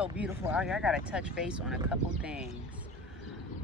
so beautiful out here. I gotta touch base on a couple things.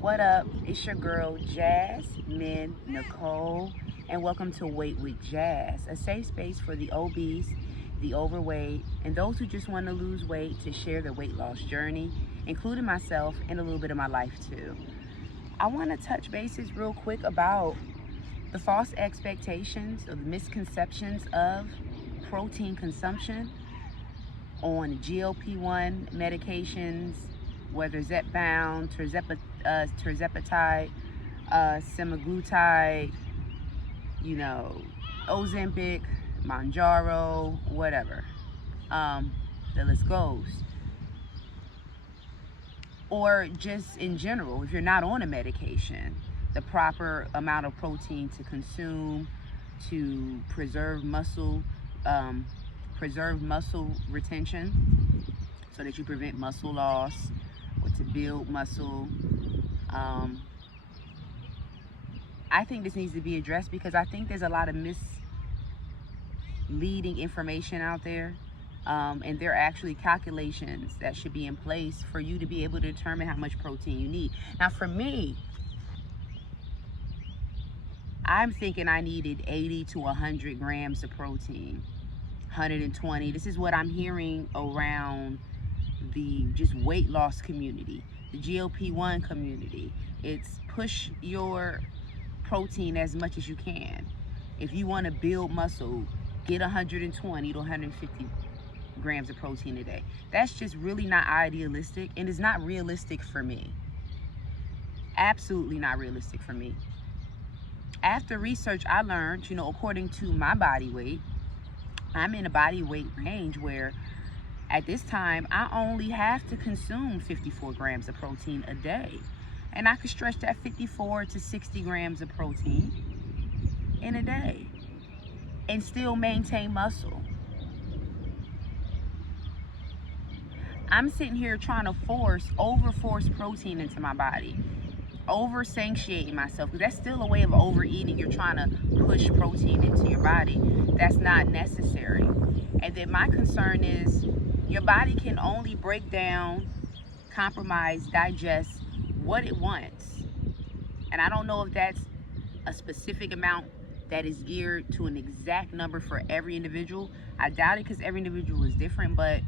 What up? It's your girl Jasmine Nicole, and welcome to Weight with Jazz, a safe space for the obese, the overweight, and those who just want to lose weight to share their weight loss journey, including myself and a little bit of my life too. I want to touch bases real quick about the false expectations or the misconceptions of protein consumption on GLP-1 medications, whether Zepbound, Tirzepatide, Semaglutide, Ozempic, Manjaro, whatever. The list goes. Or just in general, if you're not on a medication, the proper amount of protein to consume to preserve muscle retention so that you prevent muscle loss or to build muscle. I think this needs to be addressed because I think there's a lot of misleading information out there. And there are actually calculations that should be in place for you to be able to determine how much protein you need. Now for me, I'm thinking I needed 80 to 100 grams of protein, 120. This is what I'm hearing around the just weight loss community, the GLP-1 community. It's push your protein as much as you can. If you want to build muscle, get 120 to 150 grams of protein a day. That's just really not idealistic, and it's not realistic for me. Absolutely not realistic for me. After research, I learned, according to my body weight, I'm in a body weight range where at this time, I only have to consume 54 grams of protein a day. And I could stretch that 54 to 60 grams of protein in a day and still maintain muscle. I'm sitting here trying to over-force protein into my body, over-satiating myself, because that's still a way of overeating. You're trying to push protein into your body. That's not necessary. And then my concern is your body can only break down, compromise, digest what it wants. And I don't know if that's a specific amount that is geared to an exact number for every individual. I doubt it because every individual is different, but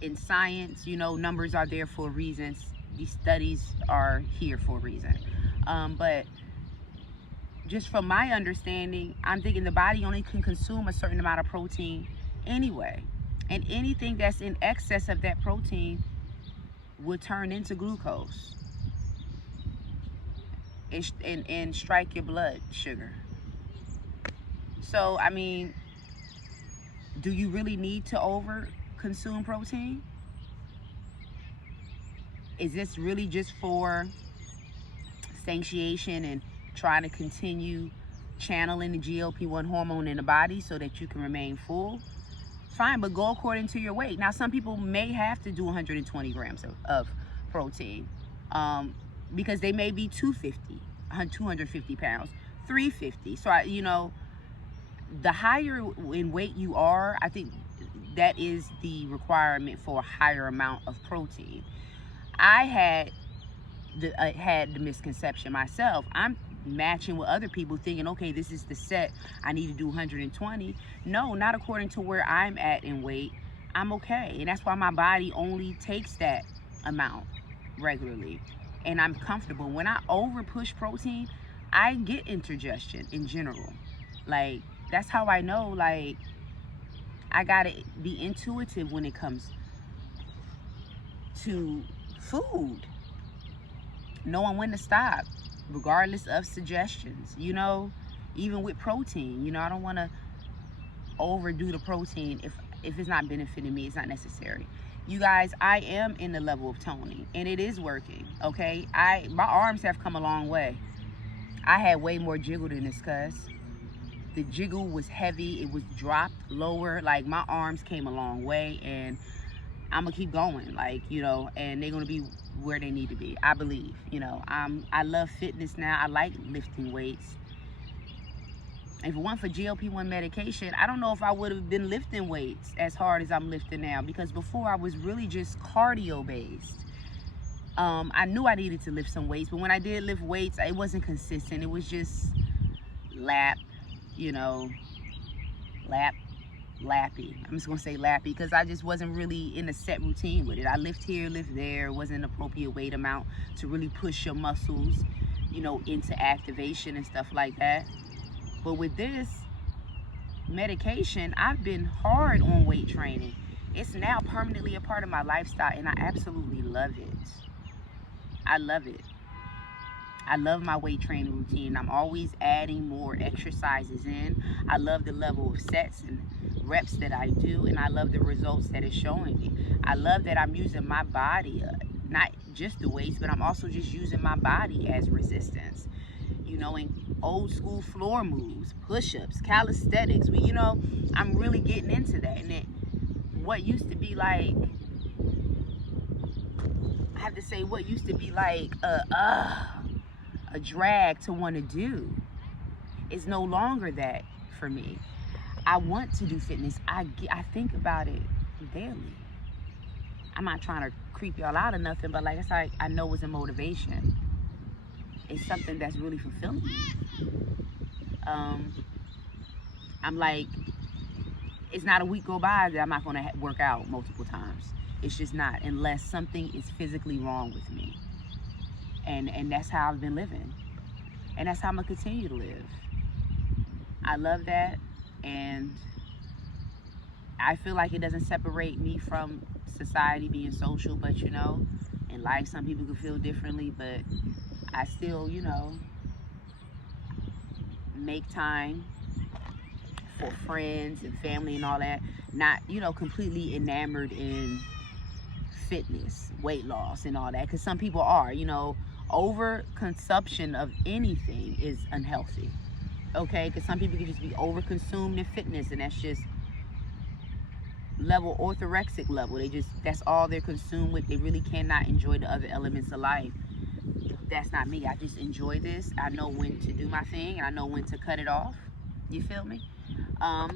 in science, numbers are there for reasons. These studies are here for a reason. But just from my understanding, I'm thinking the body only can consume a certain amount of protein anyway. And anything that's in excess of that protein would turn into glucose and strike your blood sugar. So, do you really need to over consume protein? Is this really just for satiation and trying to continue channeling the GLP-1 hormone in the body so that you can remain full? Fine, but go according to your weight. Now, some people may have to do 120 grams of protein because they may be 250 pounds, 350. So, the higher in weight you are, I think that is the requirement for a higher amount of protein. I had the misconception myself. I'm matching with other people thinking, okay, this is the set, I need to do 120. No, not according to where I'm at in weight. I'm okay, and that's why my body only takes that amount regularly, and I'm comfortable. When I over push protein, I get indigestion in general. Like, that's how I know, like, I gotta be intuitive when it comes to food, knowing when to stop regardless of suggestions, even with protein. I don't want to overdo the protein. If it's not benefiting me, it's not necessary. You guys, I am in the level of toning, and it is working. Okay, my arms have come a long way. I had way more jiggle than this, cuz the jiggle was heavy, it was dropped lower. Like, my arms came a long way, and I'm gonna keep going, and they're gonna be where they need to be, I believe. I love fitness now. I like lifting weights. If it weren't for GLP-1 medication, I don't know if I would have been lifting weights as hard as I'm lifting now, because before I was really just cardio based. I knew I needed to lift some weights, but when I did lift weights, it wasn't consistent. It was just lappy. I'm just gonna say lappy, because I just wasn't really in a set routine with it. I lift here, lift there. It wasn't an appropriate weight amount to really push your muscles, into activation and stuff like that. But with this medication, I've been hard on weight training. It's now permanently a part of my lifestyle, and I absolutely love it. I love it. I love my weight training routine. I'm always adding more exercises in. I love the level of sets and reps that I do, and I love the results that it's showing me. I love that I'm using my body, not just the weights, but I'm also just using my body as resistance. In old school floor moves, push-ups, calisthenics. I'm really getting into that. And what used to be like, I have to say, what used to be like a drag to want to do is no longer that for me. I want to do fitness. I think about it daily. I'm not trying to creep y'all out or nothing, but like I know it's a motivation. It's something that's really fulfilling me. I'm like, it's not a week go by that I'm not going to work out multiple times. It's just not, unless something is physically wrong with me. And that's how I've been living. And that's how I'm going to continue to live. I love that. And I feel like it doesn't separate me from society, being social. But, in life, some people can feel differently. But I still, make time for friends and family and all that. Not, completely enamored in fitness, weight loss and all that. Because some people are, overconsumption of anything is unhealthy. Okay? Because some people can just be overconsumed in fitness, and that's just orthorexic level. That's all they're consumed with. They really cannot enjoy the other elements of life. That's not me. I just enjoy this. I know when to do my thing, and I know when to cut it off. You feel me? I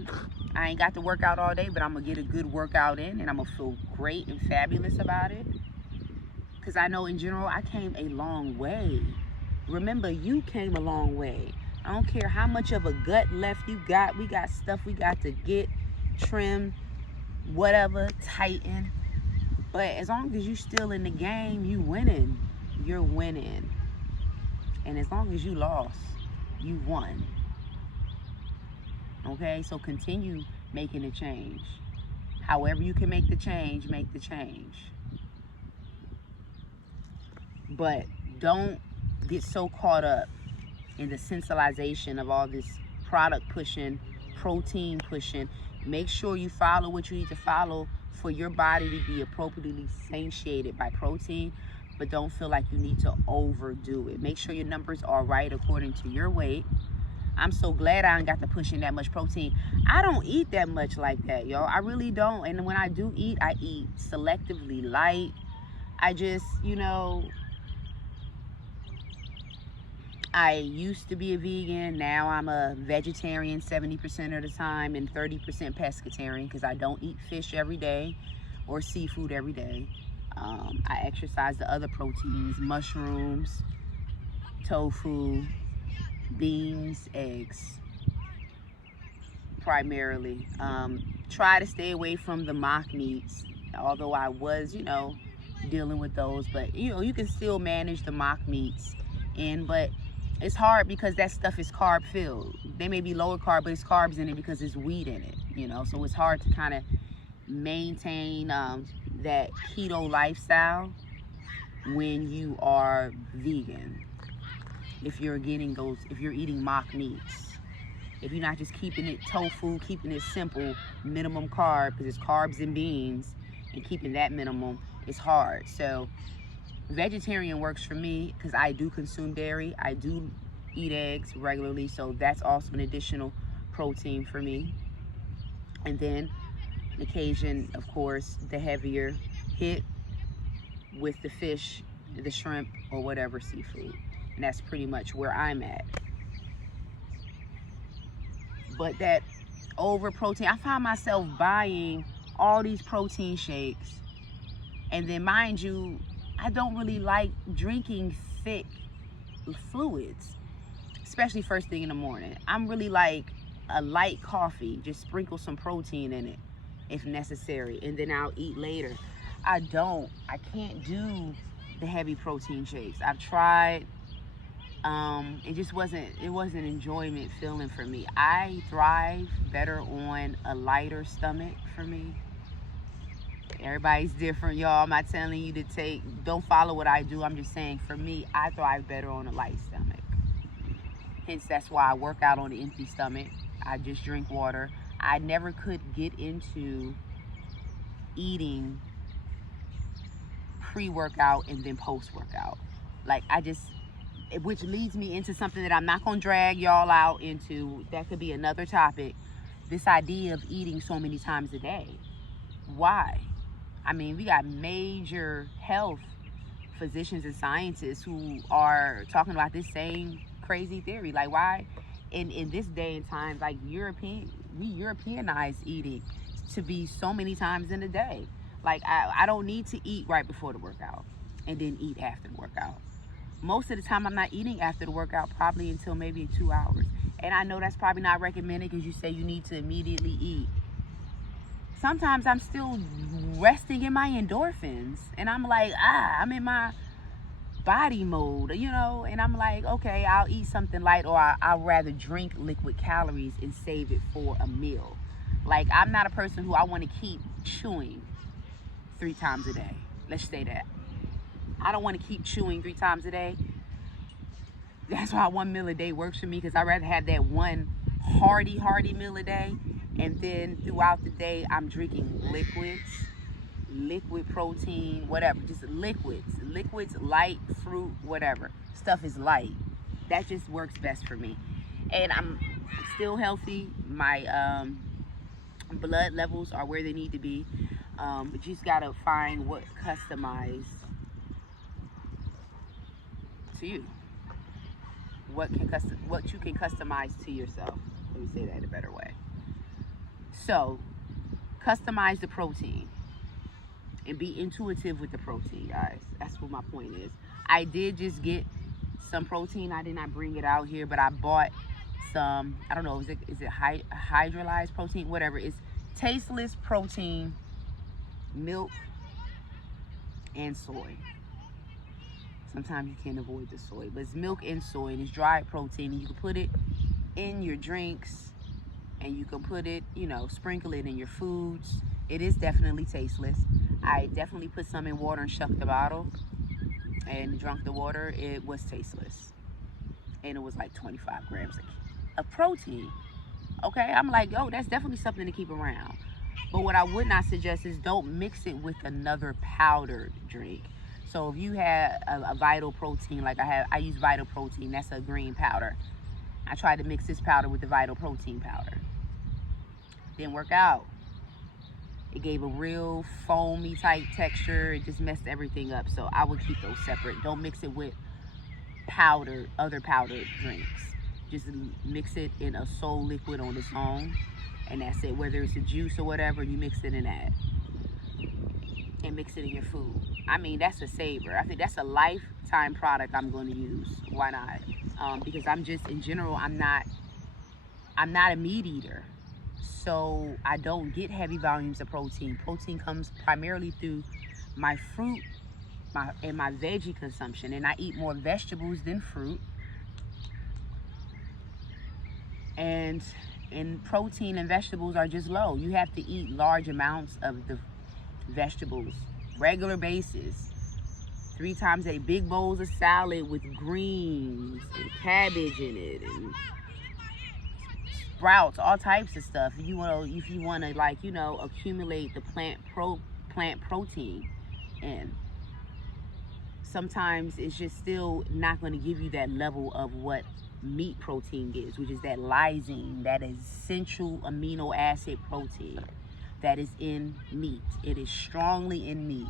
ain't got to work out all day, but I'm going to get a good workout in, and I'm going to feel great and fabulous about it. Because I know in general, I came a long way. Remember, you came a long way. I don't care how much of a gut left you got. We got stuff we got to get, trim, whatever, tighten. But as long as you still in the game, you winning. You're winning. And as long as you lost, you won. Okay, so continue making a change. However you can make the change, make the change. But don't get so caught up in the sensationalization of all this product pushing, protein pushing. Make sure you follow what you need to follow for your body to be appropriately satiated by protein, but don't feel like you need to overdo it. Make sure your numbers are right according to your weight. I'm so glad I ain't got to push in that much protein. I don't eat that much like that, y'all. I really don't. And when I do eat, I eat selectively light. I just, I used to be a vegan. Now I'm a vegetarian 70% of the time and 30% pescatarian, because I don't eat fish every day or seafood every day. I exercise the other proteins, mushrooms, tofu, beans, eggs, primarily. Try to stay away from the mock meats, although I was, dealing with those. But, you can still manage the mock meats but it's hard because that stuff is carb filled. They may be lower carb, but it's carbs in it because it's wheat in it, so it's hard to kind of maintain that keto lifestyle when you are vegan. If you're eating mock meats, if you're not just keeping it tofu, keeping it simple, minimum carb, because it's carbs and beans, and keeping that minimum, it's hard. So vegetarian works for me because I do consume dairy. I do eat eggs regularly, so that's also an additional protein for me. And then on occasion, of course, the heavier hit with the fish, the shrimp, or whatever seafood. And that's pretty much where I'm at. But that over protein, I find myself buying all these protein shakes, and then mind you, I don't really like drinking thick fluids, especially first thing in the morning. I'm really like a light coffee, just sprinkle some protein in it if necessary, and then I'll eat later. I can't do the heavy protein shakes. I've tried. It wasn't enjoyment feeling for me. I thrive better on a lighter stomach for me. Everybody's different, y'all. I'm not telling you to don't follow what I do. I'm just saying, for me, I thrive better on a light stomach. Hence, that's why I work out on an empty stomach. I just drink water. I never could get into eating pre-workout and then post-workout. Which leads me into something that I'm not going to drag y'all out into. That could be another topic. This idea of eating so many times a day. Why? I mean, we got major health physicians and scientists who are talking about this same crazy theory. Like, why in this day and time, like we Europeanize eating to be so many times in a day. Like, I don't need to eat right before the workout and then eat after the workout. Most of the time, I'm not eating after the workout, probably until maybe 2 hours. And I know that's probably not recommended because you say you need to immediately eat. Sometimes I'm still resting in my endorphins, and I'm like, I'm in my body mode, and I'm like, okay, I'll eat something light, or I'll rather drink liquid calories and save it for a meal. Like, I'm not a person who I want to keep chewing 3 times a day. Let's say that. I don't want to keep chewing 3 times a day. That's why 1 meal a day works for me, because I'd rather have that one hearty meal a day, and then throughout the day I'm drinking liquid protein, whatever, just liquids, light, fruit, whatever. Stuff is light. That just works best for me. And I'm still healthy. My blood levels are where they need to be. But you just gotta find what customized to you. What you can customize to yourself. Let me say that in a better way. So, customize the protein and be intuitive with the protein, guys. That's what my point is. I did just get some protein. I did not bring it out here, but I bought some, I don't know, is it hydrolyzed protein? Whatever. It's tasteless protein, milk, and soy. Sometimes you can't avoid the soy, but it's milk and soy, and it's dried protein, and you can put it in your drinks, and you can put it, sprinkle it in your foods. It is definitely tasteless. I definitely put some in water and shucked the bottle and drank the water. It was tasteless, and it was like 25 grams of protein. Okay, I'm like, that's definitely something to keep around. But what I would not suggest is don't mix it with another powdered drink. So if you have a Vital Protein, like I use Vital Protein, that's a green powder. I tried to mix this powder with the Vital Protein powder. Didn't work out. It gave a real foamy type texture. It just messed everything up. So I would keep those separate. Don't mix it with other powdered drinks. Just mix it in a sole liquid on its own, and that's it. Whether it's a juice or whatever, you mix it in that. And mix it in your food. I mean, that's a saver. I think that's a lifetime product I'm going to use. Why not? Because I'm just, in general, I'm not a meat eater. So I don't get heavy volumes of protein. Protein comes primarily through my fruit and my veggie consumption. And I eat more vegetables than fruit. And protein and vegetables are just low. You have to eat large amounts of the vegetables, regular basis, 3 times a day. Big bowls of salad with greens and cabbage in it, and sprouts, all types of stuff. If you want to accumulate the plant protein, and sometimes it's just still not going to give you that level of what meat protein gives, which is that lysine, that essential amino acid protein that is in meat. It is strongly in meat.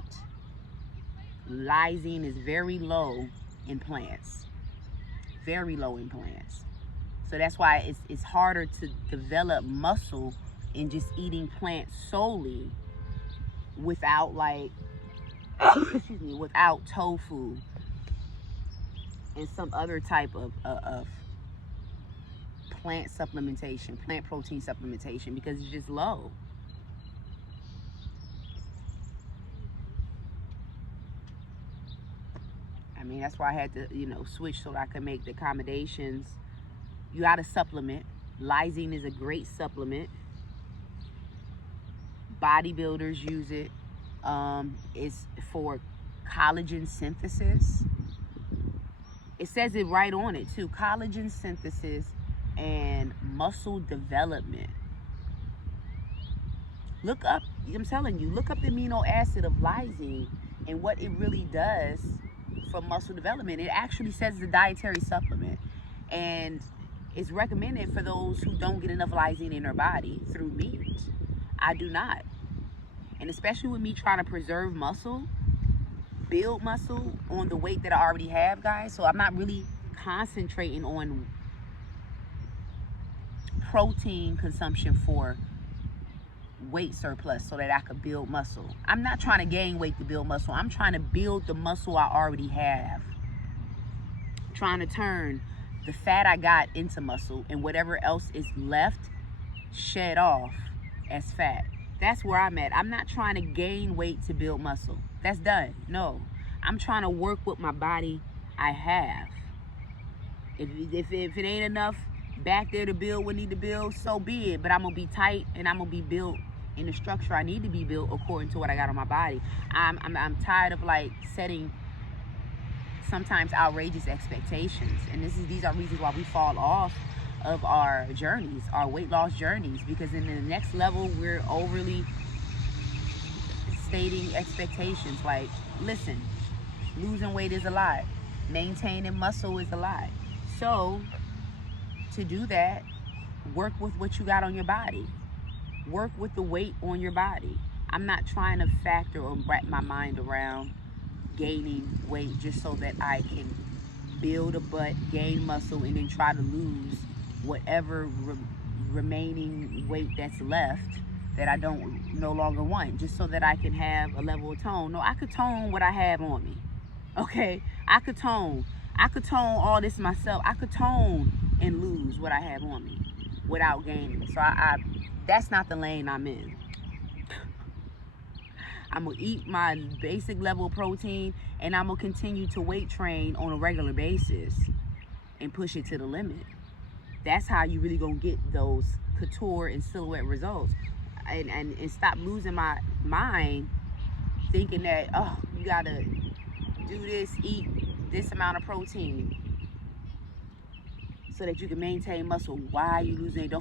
Lysine is very low in plants. Very low in plants. So that's why it's harder to develop muscle in just eating plants solely without like, excuse me, without tofu and some other type of plant supplementation, plant protein supplementation, because it's just low. I mean, that's why I had to, you know, switch so that I could make the accommodations. You got to supplement. Lysine is a great supplement. Bodybuilders use it. It's for collagen synthesis. It says it right on it too. Collagen synthesis and muscle development. Look up, I'm telling you, look up the amino acid of lysine and what it really does for muscle development. It actually says it's a dietary supplement, and it's recommended for those who don't get enough lysine in their body through meat. I do not. And especially with me trying to preserve muscle, build muscle on the weight that I already have, guys. So I'm not really concentrating on protein consumption for weight surplus so that I could build muscle. I'm not trying to gain weight to build muscle. I'm trying to build the muscle I already have. I'm trying to turn the fat I got into muscle, and whatever else is left, shed off as fat. That's where I'm at. I'm not trying to gain weight to build muscle. That's done. No. I'm trying to work with my body I have. If it ain't enough back there to build what need to build, so be it. But I'm going to be tight, and I'm going to be built in the structure I need to be built according to what I got on my body. I'm tired of like setting sometimes outrageous expectations. And these are reasons why we fall off of our journeys, our weight loss journeys, because in the next level we're overly stating expectations. Like, listen, losing weight is a lot, maintaining muscle is a lot. So to do that, work with what you got on your body, work with the weight on your body. I'm not trying to factor or wrap my mind around gaining weight just so that I can build a butt, gain muscle, and then try to lose whatever remaining weight that's left that I no longer want, just so that I can have a level of tone. No, I could tone what I have on me. Okay, I could tone all this myself. I could tone and lose what I have on me without gaining. So I that's not the lane I'm in. I'm gonna eat my basic level of protein, and I'm gonna continue to weight train on a regular basis and push it to the limit. That's how you really gonna get those couture and silhouette results. And stop losing my mind thinking that, oh, you gotta do this, eat this amount of protein so that you can maintain muscle. Why are you losing it? Don't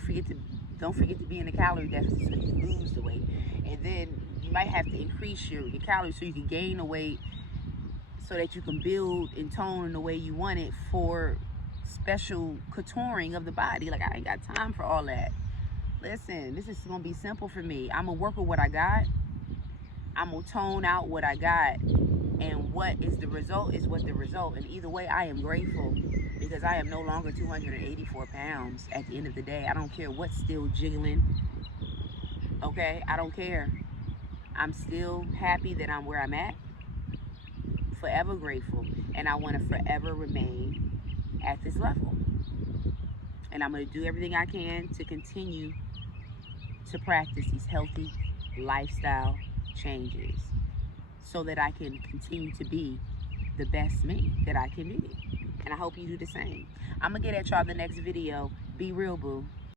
forget to be in a calorie deficit so you can lose the weight. And then you might have to increase your calories so you can gain the weight so that you can build and tone in the way you want it for special contouring of the body. Like, I ain't got time for all that. Listen, this is gonna be simple for me. I'm gonna work with what I got. I'm gonna tone out what I got, and what is the result is what the result. And either way, I am grateful, because I am no longer 284 pounds at the end of the day. I don't care what's still jiggling. Okay, I don't care. I'm still happy that I'm where I'm at. Forever grateful, and I want to forever remain at this level. And I'm going to do everything I can to continue to practice these healthy lifestyle changes so that I can continue to be the best me that I can be. And I hope you do the same. I'm going to get at y'all in the next video. Be real, boo.